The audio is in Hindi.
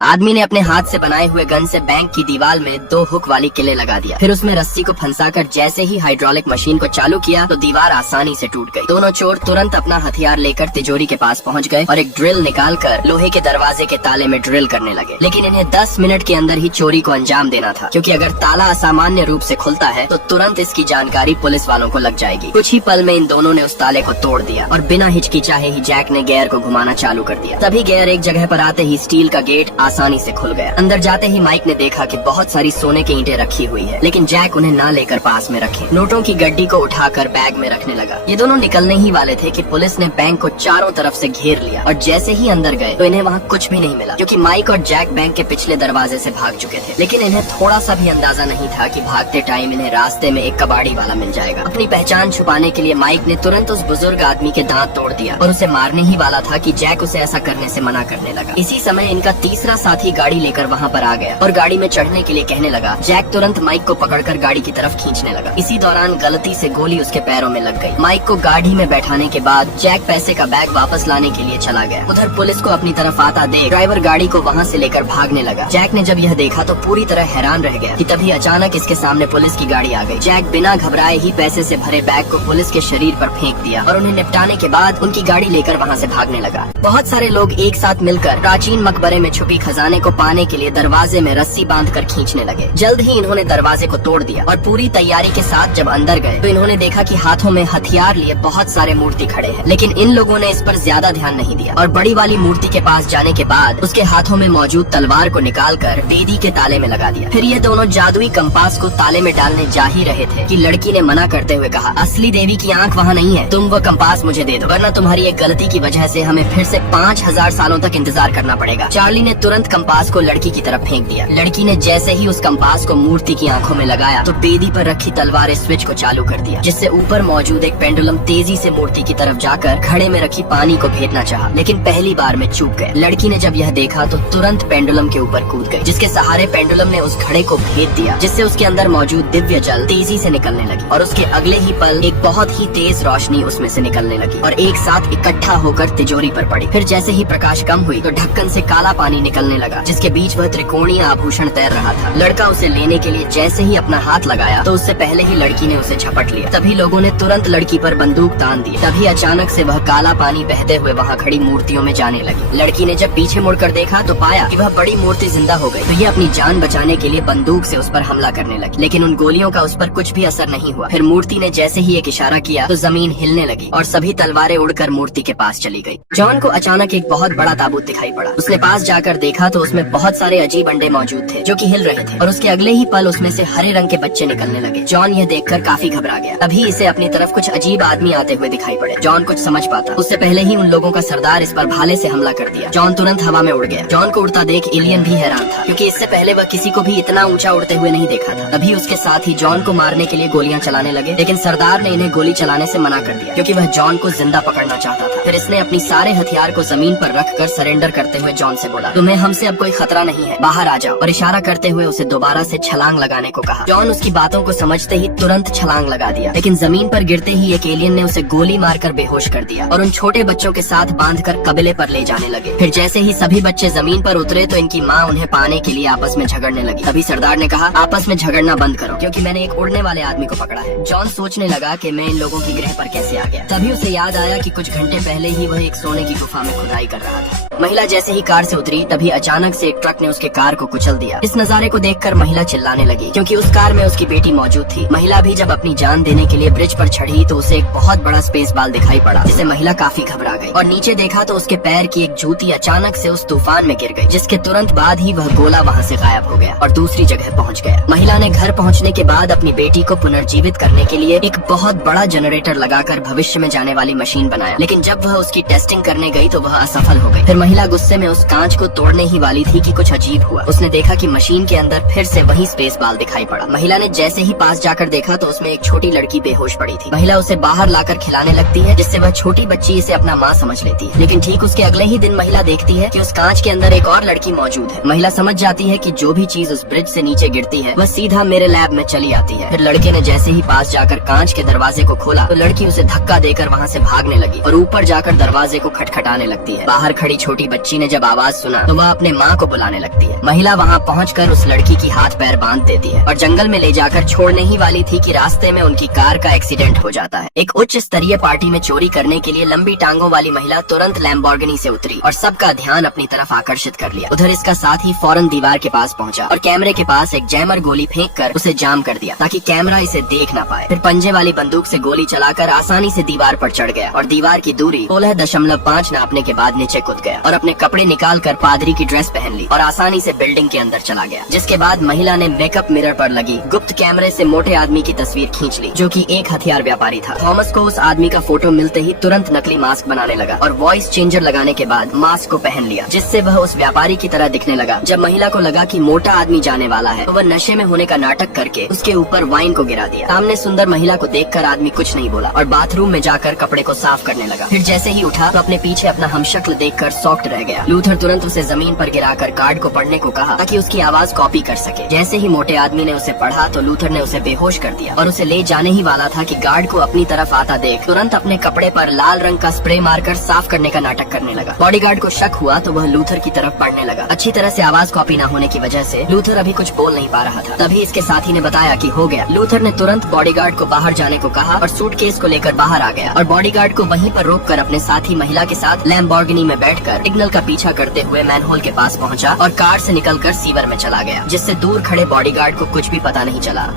आदमी ने अपने हाथ से बनाए हुए गन से बैंक की दीवार में 2 हुक वाली किले लगा दिया। फिर उसमें रस्सी को फंसाकर जैसे ही हाइड्रोलिक मशीन को चालू किया तो दीवार आसानी से टूट गई। दोनों चोर तुरंत अपना हथियार लेकर तिजोरी के पास पहुंच गए और एक ड्रिल निकालकर लोहे के दरवाजे के ताले में ड्रिल करने लगे। लेकिन इन्हें 10 मिनट के अंदर ही चोरी को अंजाम देना था, क्योंकि अगर ताला असामान्य रूप से खुलता है तो तुरंत इसकी जानकारी पुलिस वालों को लग जाएगी। कुछ ही पल में इन दोनों ने उस ताले को तोड़ दिया और बिना हिचकिचाहे ही जैक ने गियर को घुमाना चालू कर दिया। तभी गियर एक जगह पर आते ही स्टील का गेट आसानी से खुल गया। अंदर जाते ही माइक ने देखा कि बहुत सारी सोने की ईंटें रखी हुई है, लेकिन जैक उन्हें ना लेकर पास में रखे। नोटों की गड्डी को उठाकर बैग में रखने लगा। ये दोनों निकलने ही वाले थे कि पुलिस ने बैंक को चारों तरफ से घेर लिया और जैसे ही अंदर गए तो इन्हें वहाँ कुछ भी नहीं मिला, क्योंकि माइक और जैक बैंक के पिछले दरवाजे से भाग चुके थे। लेकिन इन्हें थोड़ा सा भी अंदाजा नहीं था कि भागते टाइम इन्हें रास्ते में एक कबाड़ी वाला मिल जाएगा। अपनी पहचान छुपाने के लिए माइक ने तुरंत उस बुजुर्ग आदमी के दांत तोड़ दिया और उसे मारने ही वाला था कि जैक उसे ऐसा करने से मना करने लगा। इसी समय इनका तीसरा साथी गाड़ी लेकर वहाँ पर आ गया और गाड़ी में चढ़ने के लिए कहने लगा। जैक तुरंत माइक को पकड़कर गाड़ी की तरफ खींचने लगा। इसी दौरान गलती से गोली उसके पैरों में लग गई। माइक को गाड़ी में बैठाने के बाद जैक पैसे का बैग वापस लाने के लिए चला गया। उधर पुलिस को अपनी तरफ आता देख ड्राइवर गाड़ी को वहाँ से लेकर भागने लगा। जैक ने जब यह देखा तो पूरी तरह हैरान रह गया कि तभी अचानक इसके सामने पुलिस की गाड़ी आ गई। जैक बिना घबराए ही पैसे से भरे बैग को पुलिस के शरीर पर फेंक दिया और उन्हें निपटाने के बाद उनकी गाड़ी लेकर वहाँ से भागने लगा। बहुत सारे लोग एक साथ मिलकर प्राचीन मकबरे में छुपी खजाने को पाने के लिए दरवाजे में रस्सी बांधकर खींचने लगे। जल्द ही इन्होंने दरवाजे को तोड़ दिया और पूरी तैयारी के साथ जब अंदर गए तो इन्होंने देखा कि हाथों में हथियार लिए बहुत सारे मूर्ति खड़े हैं। लेकिन इन लोगों ने इस पर ज्यादा ध्यान नहीं दिया और बड़ी वाली मूर्ति के पास जाने के बाद उसके हाथों में मौजूद तलवार को निकालकर बेदी के ताले में लगा दिया। फिर ये दोनों जादुई कंपास को ताले में डालने जा ही रहे थे कि लड़की ने मना करते हुए कहा, असली देवी की आंख वहाँ नहीं है, तुम वो कंपास मुझे दे दो, वरना तुम्हारी एक गलती की वजह से हमें फिर से 5000 सालों तक इंतजार करना पड़ेगा। चार्ली ने तुरंत कंपास को लड़की की तरफ फेंक दिया। लड़की ने जैसे ही उस कंपास को मूर्ति की आंखों में लगाया तो बेदी पर रखी तलवार स्विच को चालू कर दिया, जिससे ऊपर मौजूद एक पेंडुलम तेजी से मूर्ति की तरफ जाकर घड़े में रखी पानी को भेजना चाहा, लेकिन पहली बार में चूक गए। लड़की ने जब यह देखा तो तुरंत पेंडुलम के ऊपर कूद गई, जिसके सहारे पेंडुलम ने उस घड़े को भेद दिया, जिससे उसके अंदर मौजूद दिव्य जल तेजी से निकलने लगी और उसके अगले ही पल एक बहुत ही तेज रोशनी उसमें से निकलने लगी और एक साथ इकट्ठा होकर तिजोरी पर पड़ी। फिर जैसे ही प्रकाश कम हुई तो ढक्कन से काला पानी निकलने लगा, जिसके बीच वह त्रिकोणीय आभूषण तैर रहा था। लड़का उसे लेने के लिए जैसे ही अपना हाथ लगाया तो उससे पहले ही लड़की ने उसे झपट लिया। तभी लोगों ने तुरंत लड़की पर बंदूक तान दी। तभी अचानक से वह काला पानी बहते हुए वहाँ खड़ी मूर्तियों में जाने लगी। लड़की ने जब पीछे मुड़कर देखा तो पाया कि वह बड़ी मूर्ति जिंदा हो गई। तो ये अपनी जान बचाने के लिए बंदूक से उस पर हमला करने लगी, लेकिन उन गोलियों का उस पर कुछ भी असर नहीं हुआ। फिर मूर्ति ने जैसे ही एक इशारा किया तो जमीन हिलने लगी और सभी तलवारें उड़कर मूर्ति के पास चली गई। जॉन को अचानक एक बहुत बड़ा ताबूत दिखाई पड़ा। उसने पास जाकर देखा तो उसमें बहुत सारे अजीब अंडे मौजूद थे जो कि हिल रहे थे और उसके अगले ही पल उसमें से हरे रंग के बच्चे निकलने लगे। जॉन यह देखकर काफी घबरा गया। तभी इसे अपनी तरफ कुछ अजीब आदमी आते हुए दिखाई पड़े। जॉन कुछ समझ पाता उससे पहले ही उन लोगों का सरदार इस पर भाले से हमला कर दिया। जॉन तुरंत हवा में उड़ गया। जॉन को उड़ता देख एलियन भी हैरान था, क्योंकि इससे पहले वह किसी को भी इतना ऊंचा उड़ते हुए नहीं देखा था। तभी उसके साथ ही जॉन को मारने के लिए गोलियां चलाने लगे, लेकिन सरदार ने इन्हें गोली चलाने से मना कर दिया, क्योंकि वह जॉन को जिंदा पकड़ना चाहता था। फिर इसने अपनी सारे हथियार को जमीन पर रखकर सरेंडर करते हुए जॉन से बोला, तुम्हें हमसे अब कोई खतरा नहीं है, बाहर आ जाओ, और इशारा करते हुए उसे दोबारा से छलांग लगाने को कहा। जॉन उसकी बातों को समझते ही तुरंत छलांग लगा दिया, लेकिन जमीन पर गिरते ही एक एलियन ने उसे गोली मारकर बेहोश कर दिया और उन छोटे बच्चों के साथ बांधकर कबिले पर ले जाने लगे। फिर जैसे ही सभी बच्चे जमीन पर उतरे तो इनकी माँ उन्हें पाने के लिए आपस में झगड़ने लगी। तभी सरदार ने कहा, आपस में झगड़ना बंद करो, क्योंकि मैंने एक उड़ने वाले आदमी को पकड़ा है। जॉन सोचने लगा कि मैं इन लोगों की ग्रह पर कैसे आ गया। तभी उसे याद आया कि कुछ घंटे पहले ही वह एक सोने की गुफा में खुदाई कर रहा था। महिला जैसे ही कार से उतरी तभी अचानक से एक ट्रक ने उसके कार को कुचल दिया। इस नजारे को देखकर महिला चिल्लाने लगी, क्योंकि उस कार में उसकी बेटी मौजूद थी। महिला भी जब अपनी जान देने के लिए ब्रिज पर चढ़ी तो उसे एक बहुत बड़ा स्पेस बाल दिखाई पड़ा, जिससे महिला काफी घबरा गई और नीचे देखा तो उसके पैर की एक जूती अचानक से उस तूफान में गिर गई, जिसके तुरंत बाद ही वह गोला वहाँ से गायब हो गया और दूसरी जगह पहुँच गया। महिला ने घर पहुँचने के बाद अपनी बेटी को पुनर्जीवित करने के लिए एक बहुत बड़ा जनरेटर लगाकर भविष्य में जाने वाली मशीन बनाया, लेकिन जब वह उसकी टेस्टिंग करने गई तो वह असफल हो गई। फिर महिला गुस्से में उस कांच को तोड़ने ही वाली थी कि कुछ अजीब हुआ। उसने देखा कि मशीन के अंदर फिर से वही स्पेस बाल दिखाई पड़ा। महिला ने जैसे ही पास जाकर देखा तो उसमें एक छोटी लड़की बेहोश पड़ी थी। महिला उसे बाहर लाकर खिलाने लगती है, जिससे वह छोटी बच्ची इसे अपना माँ समझ लेती है। लेकिन ठीक उसके अगले ही दिन महिला देखती है कि उस कांच के अंदर एक और लड़की मौजूद है। महिला समझ जाती है कि जो भी चीज उस ब्रिज से नीचे गिरती है वह सीधा मेरे लैब में चली आती है। फिर लड़के ने जैसे ही पास जाकर कांच के दरवाजे को खोला तो लड़की उसे धक्का देकर वहाँ से भागने लगी और ऊपर जाकर दरवाजे को खटखटाने लगती है। बाहर खड़ी छोटी बच्ची ने जब आवाज सुना तो वह वह अपने माँ को बुलाने लगती है। महिला वहाँ पहुँचकर उस लड़की की हाथ पैर बांध देती है और जंगल में ले जाकर छोड़ने ही वाली थी कि रास्ते में उनकी कार का एक्सीडेंट हो जाता है। एक उच्च स्तरीय पार्टी में चोरी करने के लिए लंबी टांगों वाली महिला तुरंत लैम्बोर्गिनी से उतरी और सबका ध्यान अपनी तरफ आकर्षित कर लिया। उधर इसका साथी फौरन दीवार के पास पहुंचा और कैमरे के पास एक जैमर गोली फेंक कर उसे जाम कर दिया ताकि कैमरा इसे देख न पाए। फिर पंजे वाली बंदूक से गोली चलाकर आसानी से दीवार पर चढ़ गया और दीवार की दूरी 16.5 नापने के बाद नीचे कूद गया और अपने कपड़े निकाल कर पादरी की ड्रेस पहन ली और आसानी से बिल्डिंग के अंदर चला गया। जिसके बाद महिला ने मेकअप मिरर पर लगी गुप्त कैमरे से मोटे आदमी की तस्वीर खींच ली जो कि एक हथियार व्यापारी था। थॉमस को उस आदमी का फोटो मिलते ही तुरंत नकली मास्क बनाने लगा और वॉइस चेंजर लगाने के बाद मास्क को पहन लिया जिससे वह उस व्यापारी की तरह दिखने लगा। जब महिला को लगा कि मोटा आदमी जाने वाला है तो वह नशे में होने का नाटक करके उसके ऊपर वाइन को गिरा दिया। सामने सुंदर महिला को देखकर आदमी कुछ नहीं बोला और बाथरूम में जाकर कपड़े को साफ करने लगा। फिर जैसे ही उठा तो अपने पीछे अपना हमशक्ल देखकर शॉक्ड रह गया। लूथर तुरंत उसे जमीन पर गिराकर कार्ड को पढ़ने को कहा ताकि उसकी आवाज कॉपी कर सके। जैसे ही मोटे आदमी ने उसे पढ़ा तो लूथर ने उसे बेहोश कर दिया और उसे ले जाने ही वाला था कि गार्ड को अपनी तरफ आता देख तुरंत अपने कपड़े पर लाल रंग का स्प्रे मारकर साफ करने का नाटक करने लगा। बॉडीगार्ड को शक हुआ तो वह लूथर की तरफ पढ़ने लगा। अच्छी तरह से आवाज कॉपी न होने की वजह से लूथर अभी कुछ बोल नहीं पा रहा था। तभी इसके साथी ने बताया कि हो गया। लूथर ने तुरंत बॉडीगार्ड को बाहर जाने को कहा और सूटकेस को लेकर बाहर आ गया और बॉडीगार्ड को वहीं पर रोककर अपने साथी महिला के साथ लैम्बोर्गिनी में बैठकर सिग्नल का पीछा करते हुए मैनहोल के पास पहुंचा और कार से निकलकर सीवर में चला गया जिससे दूर खड़े बॉडीगार्ड को कुछ भी पता नहीं चला।